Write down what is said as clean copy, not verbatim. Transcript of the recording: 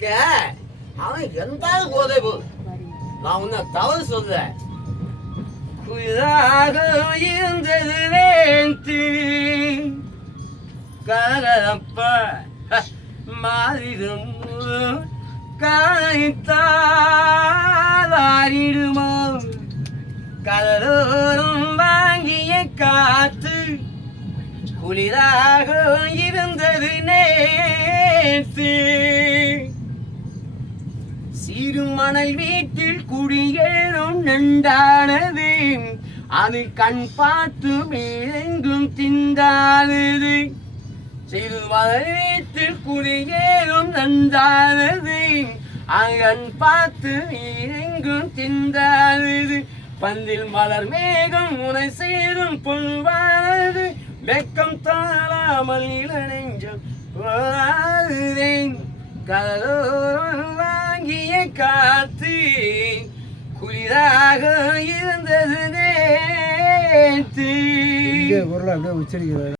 அவன் எந்த போதை போ நான் உன்ன தவறு சொல்ல குயிலாக இருந்தது வேண்டி கலகலப்ப மாறிடும் காய்த்தாரிடுமோ கடலோரம் வாங்கிய காத்து குளிராக இருந்தது நேற்று சிறுமணல் வீட்டில் குடியேறும் நண்டானது அது கண் பார்த்து மேலெங்கும் திண்டானது சிறுமணல் வீட்டில் குடியேறும் நண்டானது அது கண் பார்த்து மேலெங்கும் திண்டானது பந்தில் மலர் மேகம் உனை சேரும் பொல்வானது வெக்கம் தாழாமல் இளநெஞ்சம் போராடுதேன் கடலோரம் வாங்கிய காத்து குளிராக இருந்தது நேற்று. உச்சரிக்கிறார்.